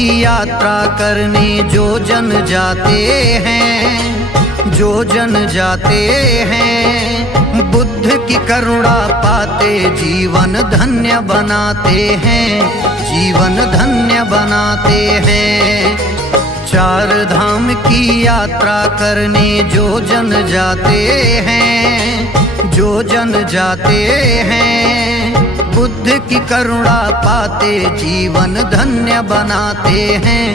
की यात्रा करने जो जन जाते हैं, जो जन जाते हैं, बुद्ध की करुणा पाते जीवन धन्य बनाते हैं, जीवन धन्य बनाते हैं। चार धाम की यात्रा करने जो जन जाते हैं, जो जन जाते हैं, बुद्ध की करुणा पाते जीवन धन्य बनाते हैं,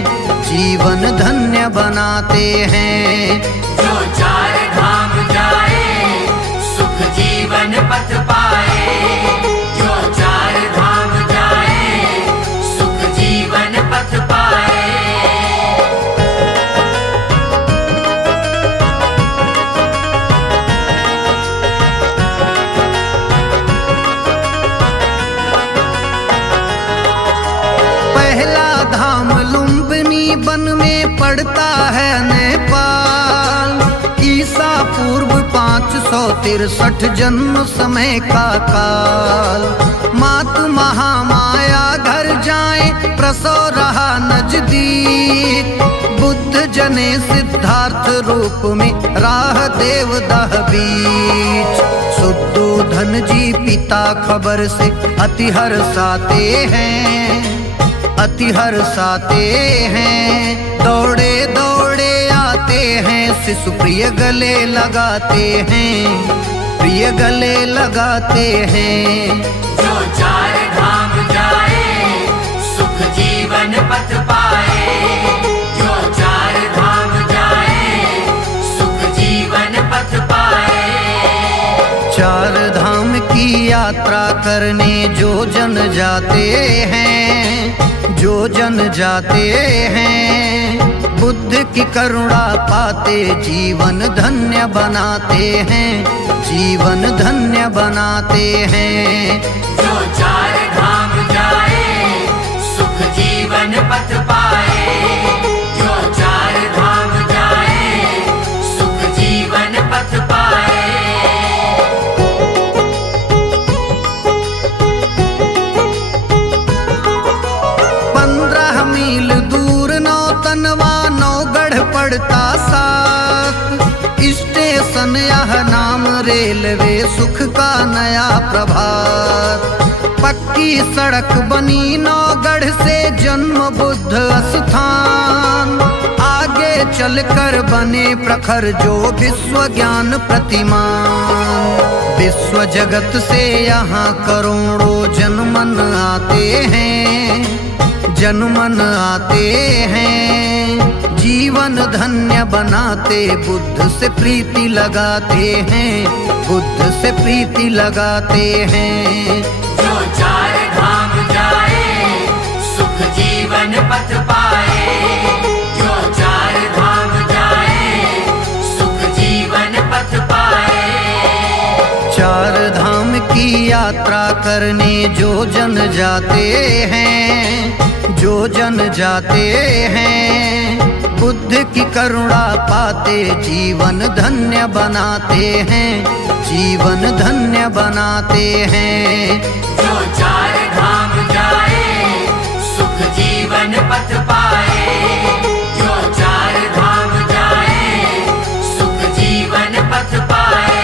जीवन धन्य बनाते हैं। जो चार धाम जाए सुख जीवन पथ पाए, जो चार धाम जाए सुख जीवन पथ पाए। पहला धाम लुम्बिनी वन में पड़ता है नेपाल। ईसा पूर्व 563 जन्म समय का काल। मातु महामाया घर जाए प्रसव रहा नजदीक। बुद्ध जने सिद्धार्थ रूप में राह देवदाह बीच। शुद्धोधन जी पिता खबर से अति हर्षाते हैं, अति हर्षाते हैं। दौड़े दौड़े आते हैं शिशु प्रिय गले लगाते हैं, प्रिय गले लगाते हैं। जो चार धाम जाए सुख जीवन पथ पाए, जो चार धाम जाए सुख जीवन पथ पाए। चार धाम की यात्रा करने जो जन जाते हैं, जो जन जाते हैं, बुद्ध की करुणा पाते जीवन धन्य बनाते हैं, जीवन धन्य बनाते हैं। जो चार धाम जाए सुख जीवन पथ पाए, जो चार धाम जाए सुख जीवन पथ पाए। 15 मील दूर नौतनवा नौगढ़ पड़ता साथ। स्टेशन यह नाम रेलवे सुख का नया प्रभात। पक्की सड़क बनी नौगढ़ से जन्म बुद्ध स्थान। आगे चलकर बने प्रखर जो विश्व ज्ञान प्रतिमान। विश्व जगत से यहाँ करोड़ों जनमन आते हैं, जनमन आते हैं। जीवन धन्य बनाते बुद्ध से प्रीति लगाते हैं, बुद्ध से प्रीति लगाते हैं। जो चार धाम जाए सुख जीवन पथ पाए, जो चार धाम जाए सुख जीवन पथ पाए। चार धाम की यात्रा करने जो जन जाते हैं, जो जन जाते हैं, बुद्ध की करुणा पाते जीवन धन्य बनाते हैं, जीवन धन्य बनाते हैं। जो चार धाम जाए सुख जीवन पथ पाए, जो चार धाम जाए सुख जीवन पथ पाए।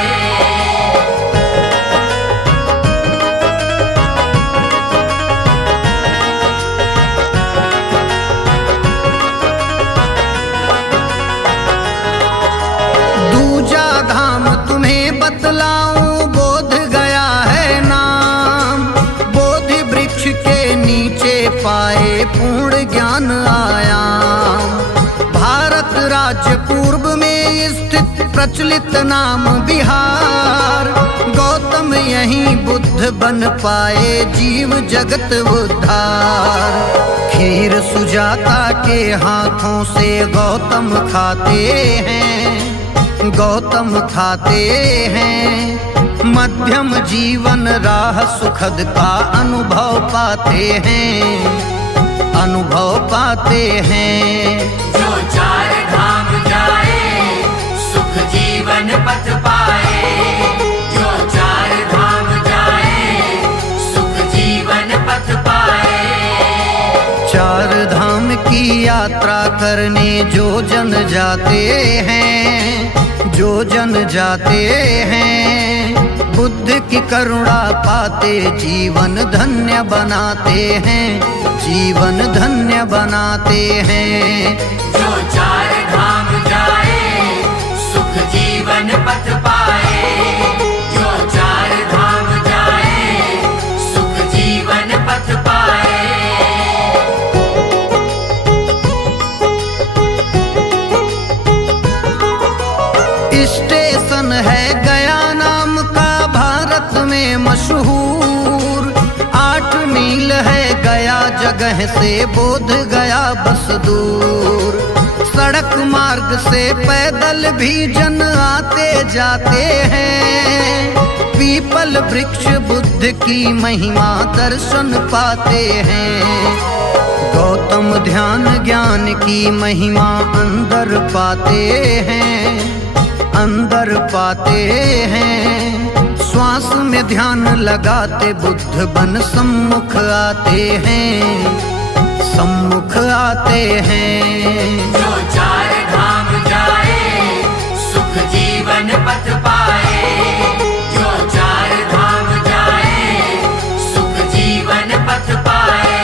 बतलाऊं बोध गया है नाम। बोधि वृक्ष के नीचे पाए पूर्ण ज्ञान आयाम। भारत राज्य पूर्व में स्थित प्रचलित नाम बिहार। गौतम यहीं बुद्ध बन पाए जीव जगत उद्धार। खीर सुजाता के हाथों से गौतम खाते हैं, गौतम खाते हैं। मध्यम जीवन राह सुखद का अनुभव पाते हैं, अनुभव पाते हैं। जो चार धाम जाए सुख जीवन पथ पाए, जो चार धाम जाए सुख जीवन पथ पाए। चार धाम की करने जो जन जाते हैं, जो जन जाते हैं, बुद्ध की करुणा पाते जीवन धन्य बनाते हैं, जीवन धन्य बनाते हैं। जो चार धाम जाए सुख जीवन पथ पाए, जो चार धाम जाए सुख जीवन पथ पाए। स्टेशन है गया नाम का भारत में मशहूर, 8 मील है गया जगह से बोध गया बस दूर। सड़क मार्ग से पैदल भी जन आते जाते हैं, पीपल वृक्ष बुद्ध की महिमा दर्शन पाते हैं। गौतम ध्यान ज्ञान की महिमा अंदर पाते हैं, अंदर पाते हैं। श्वास में ध्यान लगाते बुद्ध बन सम्मुख आते हैं, सम्मुख आते हैं। जो चार धाम जाए सुख जीवन पथ पाए, जो चार धाम जाए सुख जीवन पथ पाए।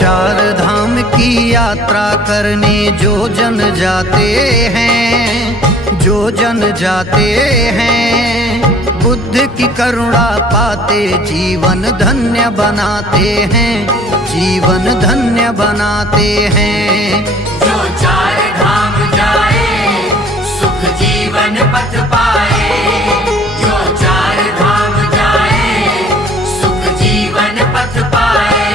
चार धाम की यात्रा करने जो जन जाते हैं, जो जन जाते हैं, बुद्ध की करुणा पाते जीवन धन्य बनाते हैं, जीवन धन्य बनाते हैं। जो चार धाम जाए सुख जीवन पथ पाए, जो चार धाम जाए सुख जीवन पथ पाए।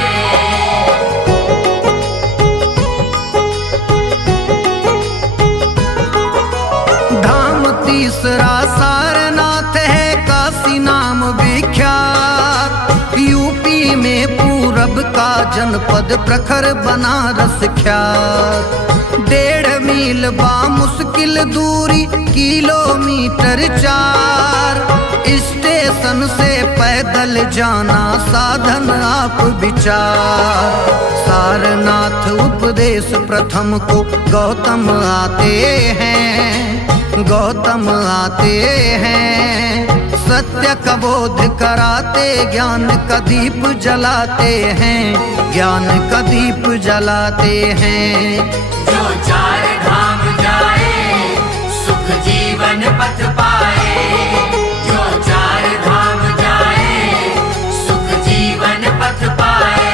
धाम तीसरा सारनाथ है, काशी नाम विख्यात। यूपी में पूरब का जनपद प्रखर बनारस ख्यात। 1.5 मील बा मुश्किल दूरी, किलोमीटर 4। स्टेशन से पैदल जाना साधन आप विचार। सारनाथ उपदेश प्रथम को गौतम आते हैं, गौतम आते हैं। सत्य का बोध कराते ज्ञान का दीप जलाते हैं, ज्ञान का दीप जलाते हैं। जो चार धाम जाए सुख जीवन पथ पाए, जो चार धाम जाए सुख जीवन पथ पाए।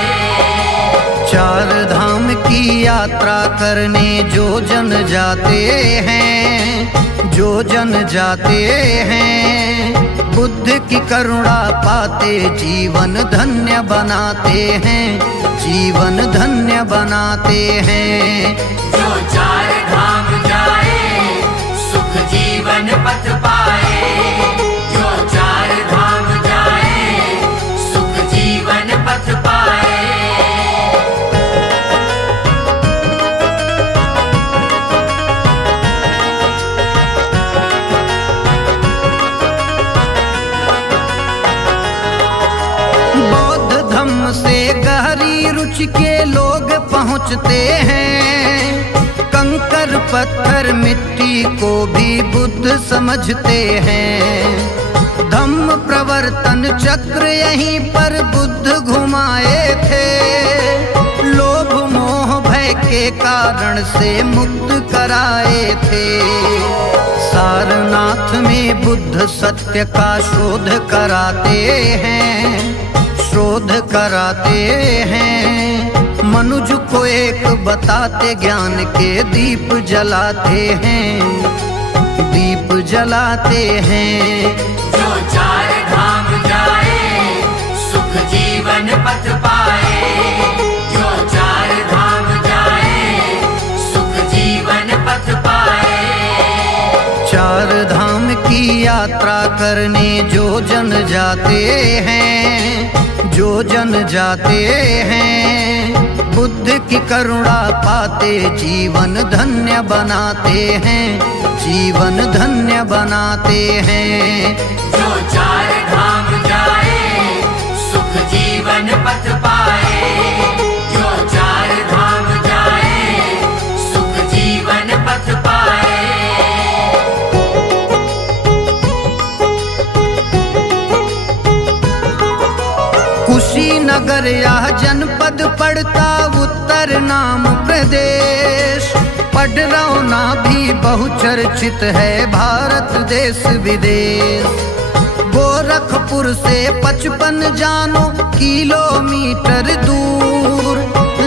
चार धाम की यात्रा करने जो जन जाते हैं, जो जन जाते हैं, बुद्ध की करुणा पाते जीवन धन्य बनाते हैं, जीवन धन्य बनाते हैं। जो चार धाम जाए सुख जीवन पथ पाए, जो चार धाम जाए सुख जीवन पथ पाए। से गहरी रुचि के लोग पहुँचते हैं, कंकर पत्थर मिट्टी को भी बुद्ध समझते हैं। धम्म प्रवर्तन चक्र यहीं पर बुद्ध घुमाए थे, लोभ मोह भय के कारण से मुक्त कराए थे। सारनाथ में बुद्ध सत्य का शोध कराते हैं, शोध कराते हैं। मनुज को एक बताते ज्ञान के दीप जलाते हैं, दीप जलाते हैं। जो चार धाम जाए सुख जीवन पथ पाए, जो चार धाम जाए सुख जीवन पथ पाए। चार धाम की यात्रा करने जो जन जाते हैं, जो जन जाते हैं, बुद्ध की करुणा पाते जीवन धन्य बनाते हैं, जीवन धन्य बनाते हैं। जो चार धाम जाए सुख जीवन पथ पाए, जो चार धाम जाए कुशीनगर यह जनपद पड़ता उत्तर नाम प्रदेश। पडरौना भी बहुचर्चित है भारत देश विदेश। गोरखपुर से 55 जानो किलोमीटर दूर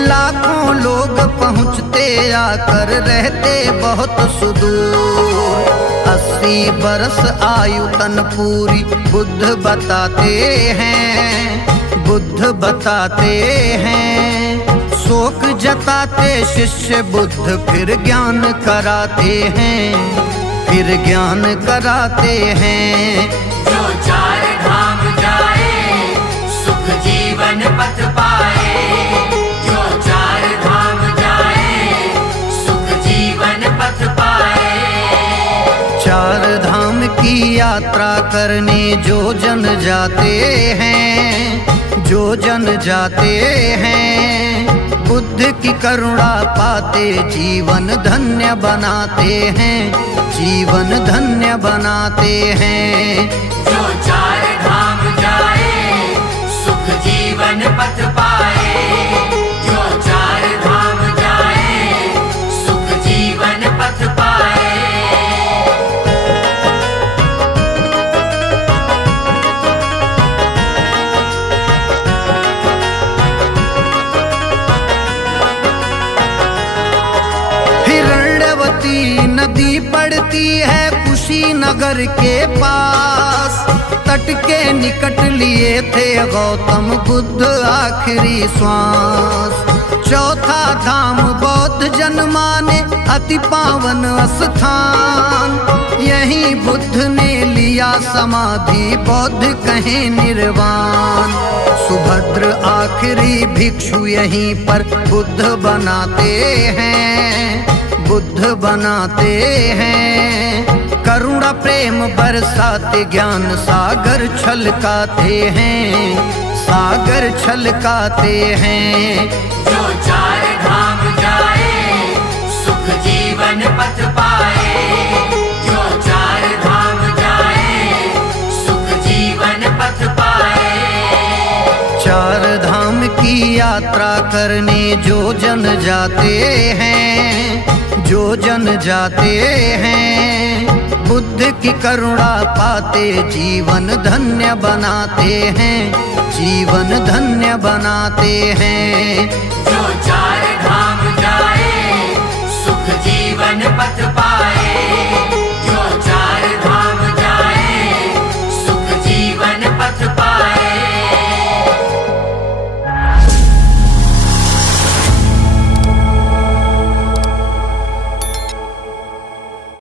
लाखों लोग पहुँचते आकर रहते बहुत सुदूर। 80 बरस आयु तन पूरी बुद्ध बताते हैं, बुद्ध बताते हैं। शोक जताते शिष्य बुद्ध फिर ज्ञान कराते हैं, फिर ज्ञान कराते हैं। जो चार धाम जाए सुख जीवन पथ पाए। जो चार धाम जाए सुख जीवन पथ पाए। चार धाम की यात्रा करने जो जन जाते हैं, जो जन जाते हैं, बुद्ध की करुणा पाते जीवन धन्य बनाते हैं, जीवन धन्य बनाते हैं। जो चार धाम जाए सुख जीवन पथ पाए। जो चार धाम जाए सुख जीवन पथ पाए। हिरण्यवती नदी पड़ती है कुशीनगर के पास। तट के निकट लिए थे गौतम बुद्ध आखिरी श्वास। चौथा धाम बौद्ध जन माने अति पावन स्थान। यहीं बुद्ध ने लिया समाधि बौद्ध कहें निर्वाण। सुभद्र आखिरी भिक्षु यहीं पर बुद्ध बनाते हैं, बुद्ध बनाते हैं। करुणा प्रेम बरसाते ज्ञान सागर छलकाते हैं, सागर छलकाते हैं। जो चार धाम जाए सुख जीवन पथ पाए। जो चार धाम जाए सुख जीवन पथ पाए। चार धाम की यात्रा करने जो जन जाते हैं, जो जन जाते हैं, बुद्ध की करुणा पाते जीवन धन्य बनाते हैं, जीवन धन्य बनाते हैं। जो